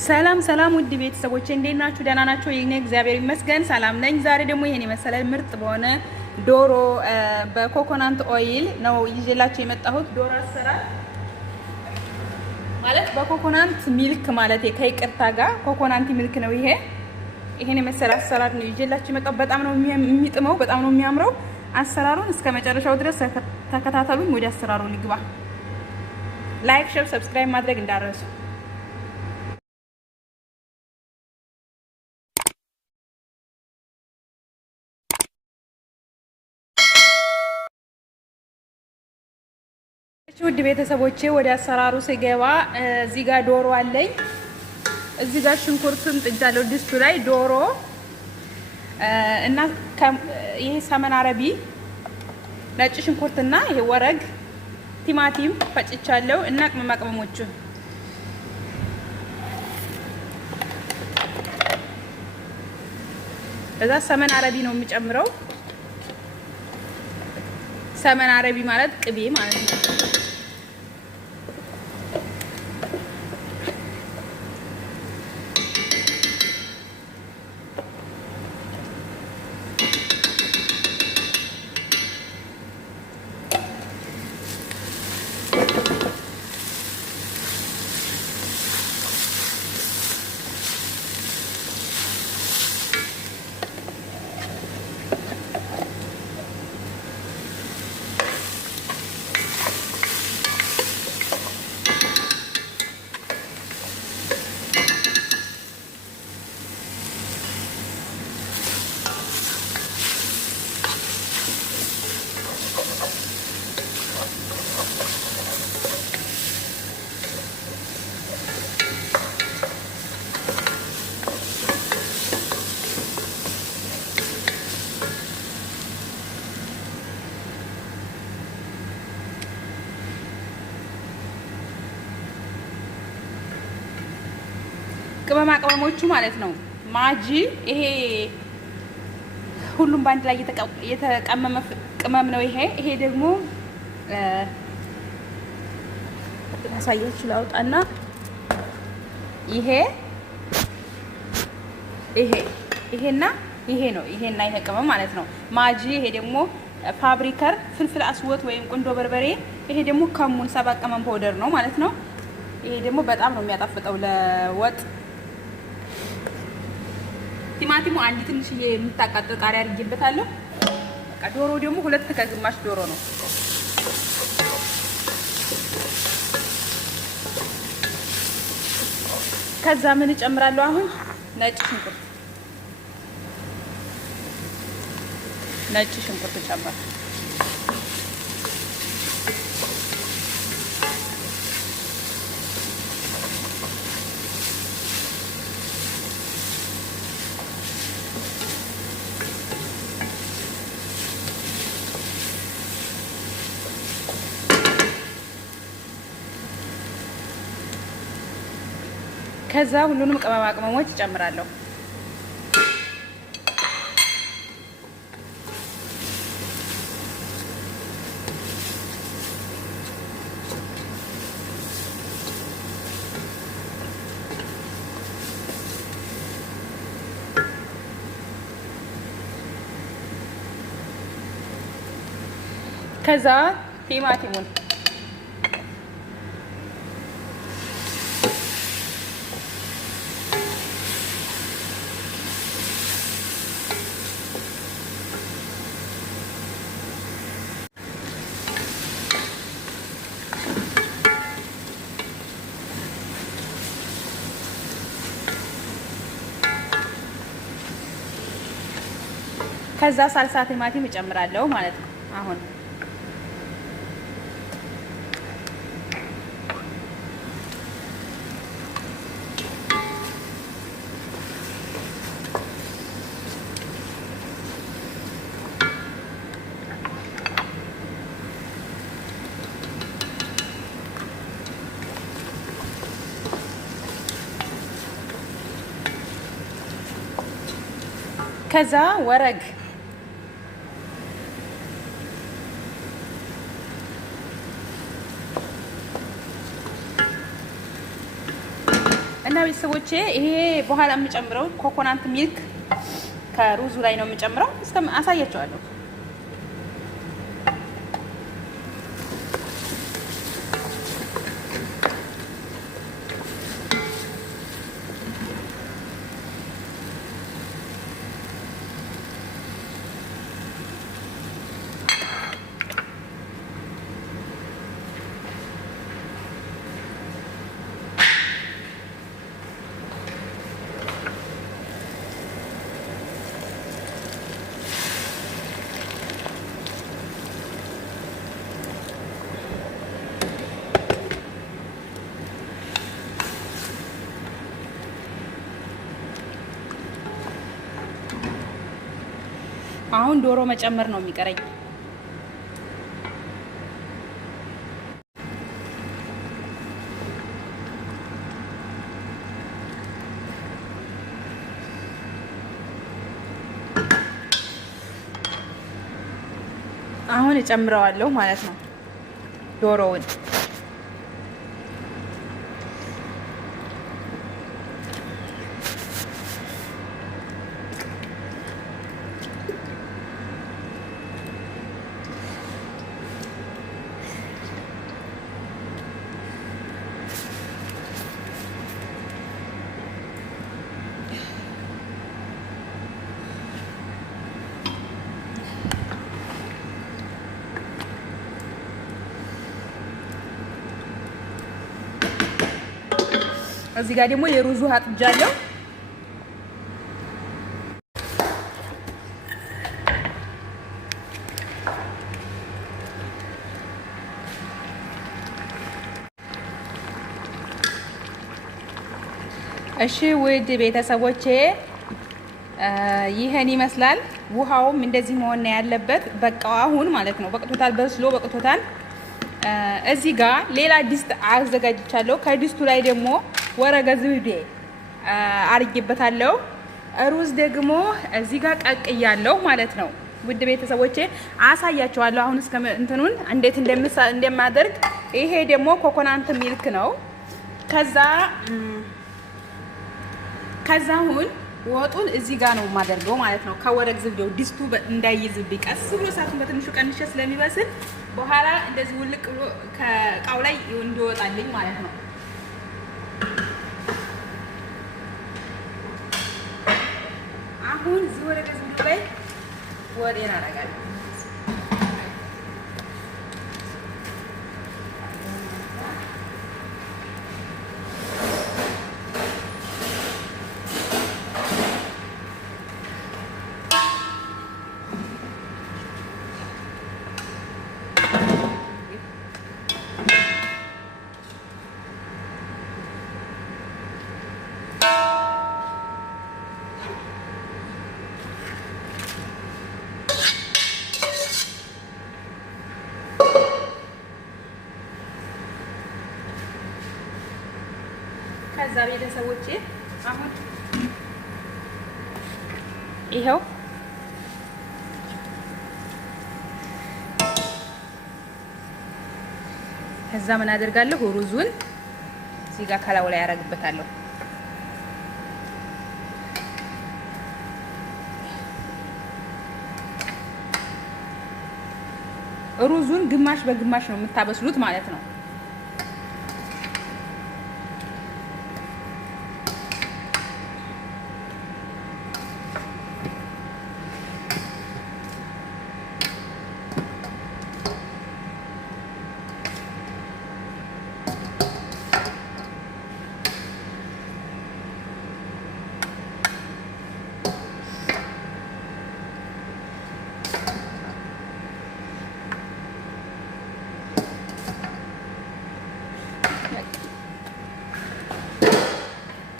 ሰላም ሰላም ውድ ቤተሰቦቼ እንዴት ናችሁ? ደህና ናችሁ? የኔ እግዚአብሔር ይመስገን ሰላም ነኝ። ዛሬ ደግሞ ይሄን የመሰለ ምርጥ በሆነ ዶሮ በኮኮናንት ኦይል ነው ይዤላችሁ የመጣሁት። ዶሮ አሰራር ማለት በኮኮናንት ሚልክ ማለት ከይቅርታ ጋር ኮኮናንት ሚልክ ነው። ይሄን የመሰለ አሰራር ነው ይዤላችሁ የመጣሁት። በጣም ነው የሚጥመው፣ በጣም ነው የሚያምረው። አሰራሩን እስከ መጨረሻው ድረስ ተከታተሉኝ። ወደ አሰራሩ ልግባ። ላይክ፣ ሼር፣ ሰብስክራይብ ማድረግ እንዳትረሱ። ውድ ቤተሰቦቼ ወደ አሰራሩ ስገባ እዚህ ጋር ዶሮ አለኝ። እዚህ ጋር ሽንኩርቱን ጥጃለሁ ድስቱ ላይ ዶሮ እና ይሄ ሰመን አረቢ ነጭ ሽንኩርትና ይሄ ወረግ ቲማቲም ፈጭቻለሁ እና ቅመማ ቅመሞቹን እዛ ሰመን አረቢ ነው የሚጨምረው። ሰመን አረቢ ማለት ቅቤ ማለት ነው። ቅመማ ቅመሞቹ ማለት ነው። ማጂ ይሄ ሁሉም ባንድ ላይ የተቀመመ ቅመም ነው። ይሄ ደግሞ ያሳያችሁ ላውጣና ይሄና ይሄ ነው። ይሄና ይሄ ቅመም ማለት ነው ማጂ። ይሄ ደግሞ ፋብሪከር ፍልፍል አስወት ወይም ቁንዶ በርበሬ። ይሄ ደግሞ ከሙን ሰባት ቅመም ፓውደር ነው ማለት ነው። ይሄ ደግሞ በጣም ነው የሚያጣፍጠው ለወጥ። ቲማቲሙ አንድ ትንሽዬ የምታቃጥል ቃሪያ አድርጌበታለሁ። በቃ ዶሮ ደግሞ 2 ከግማሽ ዶሮ ነው። ከዛ ምን እጨምራለሁ አሁን? ነጭ ሽንኩርት ጨምራለሁ። ከዛ ሁሉንም ቅመማ ቅመሞች እጨምራለሁ። ከዛ ቲማቲሙን ከዛ ሳልሳ ቲማቲም እጨምራለሁ ማለት ነው አሁን ከዛ ወረግ እና ቤተሰቦቼ ይሄ በኋላ የምጨምረው ኮኮናንት ሚልክ ከሩዙ ላይ ነው የምጨምረው። አሳያቸዋለሁ። አሁን ዶሮ መጨመር ነው የሚቀረኝ። አሁን እጨምረዋለሁ ማለት ነው ዶሮውን። እዚህ ጋር ደግሞ የሩዙ አጥጃለሁ። እሺ ውድ ቤተሰቦቼ ይሄን ይመስላል። ውሃውም እንደዚህ መሆን ነው ያለበት። በቃ አሁን ማለት ነው በቅቶታል፣ በስሎ በቅቶታል። እዚህ ጋር ሌላ ድስት አዘጋጅቻለሁ። ከድስቱ ላይ ደግሞ ወረቀ ዝብዴ አርጌበታለሁ። ሩዝ ደግሞ እዚህ ጋር ቀቅያለሁ ማለት ነው። ውድ ቤተሰቦቼ አሳያቸዋለሁ አሁን እስከ እንትኑን እንዴት እንደማደርግ። ይሄ ደግሞ ኮኮናንት ሚልክ ነው። ከዛ አሁን ወጡን እዚህ ጋር ነው የማደርገው ማለት ነው። ከወረቅ ዝብዴው ድስቱ እንዳይዝብኝ ቀስ ብሎ እሳቱን በትንሹ ቀንሼ ስለሚበስል በኋላ እንደዚህ ውልቅ ብሎ ከእቃው ላይ እንዲወጣልኝ ማለት ነው። አሁን እዚህ ወረቀ ዝብዴው ላይ ወዴን አደርጋለሁ። ከዛ ቤተሰቦቼ አሁን ይሄው ከዛ ምን አደርጋለሁ ሩዙን እዚህ ጋር ከላዩ ላይ ያደርግበታለሁ። ሩዙን ግማሽ በግማሽ ነው የምታበስሉት ማለት ነው።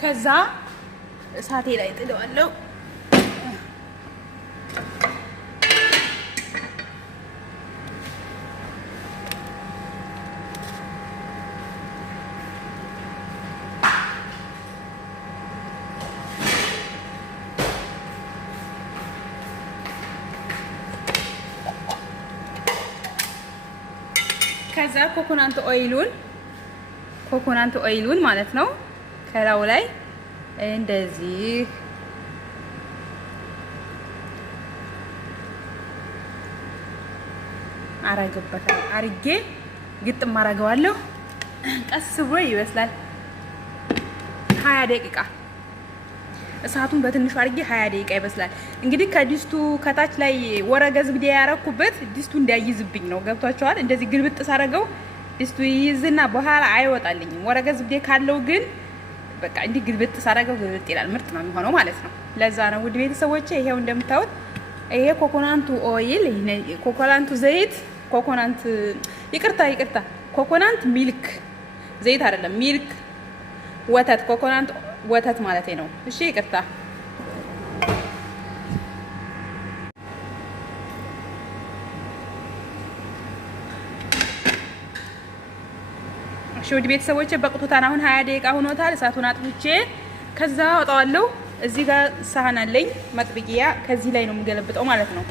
ከዛ እሳቴ ላይ ጥለዋለሁ። ከዛ ኮኮናንት ኦይሉን ማለት ነው ከላዩ ላይ እንደዚህ አረግበታለሁ። አርጌ ግጥም አረገዋለሁ። ቀስ ብሎ ይበስላል 20 ደቂቃ። እሳቱን በትንሹ አርጌ 20 ደቂቃ ይበስላል። እንግዲህ ከድስቱ ከታች ላይ ወረቀ ዝብዴ ያረኩበት ድስቱ እንዳይዝብኝ ነው። ገብቷቸዋል። እንደዚህ ግልብጥ ሳረገው ድስቱ ይይዝና በኋላ አይወጣልኝም። ወረቀ ዝብዴ ካለው ግን በቃ እንዲህ ግልብጥ ሳረገው ግልብጥ ይላል። ምርጥ ነው የሚሆነው ማለት ነው። ለዛ ነው ውድ ቤተሰቦቼ ይሄው እንደምታዩት ይሄ ኮኮናንቱ ኦይል፣ ኮኮናንቱ ዘይት፣ ኮኮናንት ይቅርታ ኮኮናንት ሚልክ ዘይት አይደለም፣ ሚልክ ወተት፣ ኮኮናንት ወተት ማለት ነው። እሺ ይቅርታ። እሺ ውድ ቤተሰቦቼ በቅቶታን አሁን 20 ደቂቃ ሆኖታል። እሳቱን አጥፍቼ ከዛ አወጣዋለሁ። እዚህ ጋር ሳህን አለኝ መጥብቂያ፣ ከዚህ ላይ ነው የምገለብጠው ማለት ነው።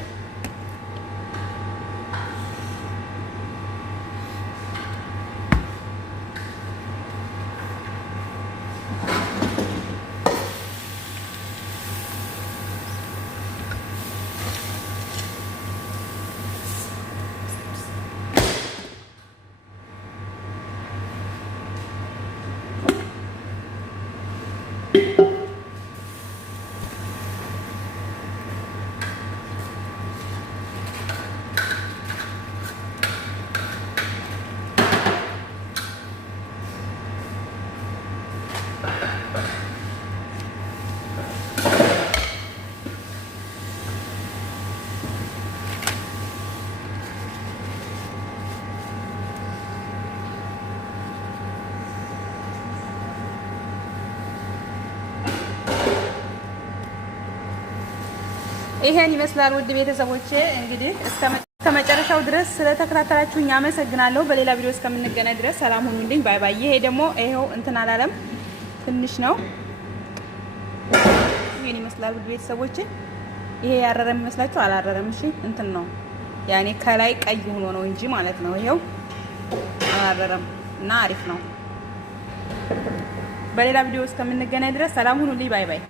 ይሄን ይመስላል ውድ ቤተሰቦቼ። እንግዲህ እስከ መጨረሻው ድረስ ስለተከታተላችሁኝ አመሰግናለሁ። በሌላ ቪዲዮ እስከምንገናኝ ድረስ ሰላም ሁኑልኝ። ባይ ባይ። ይሄ ደግሞ ይሄው እንትን አላለም፣ ትንሽ ነው። ይሄን ይመስላል ውድ ቤተሰቦቼ። ይሄ ያረረም ይመስላችሁ? አላረረም። እሺ እንትን ነው ያኔ ከላይ ቀይ ሆኖ ነው እንጂ ማለት ነው። ይሄው አላረረም እና አሪፍ ነው። በሌላ ቪዲዮ እስከምንገናኝ ድረስ ሰላም ሁኑልኝ። ባይ ባይ።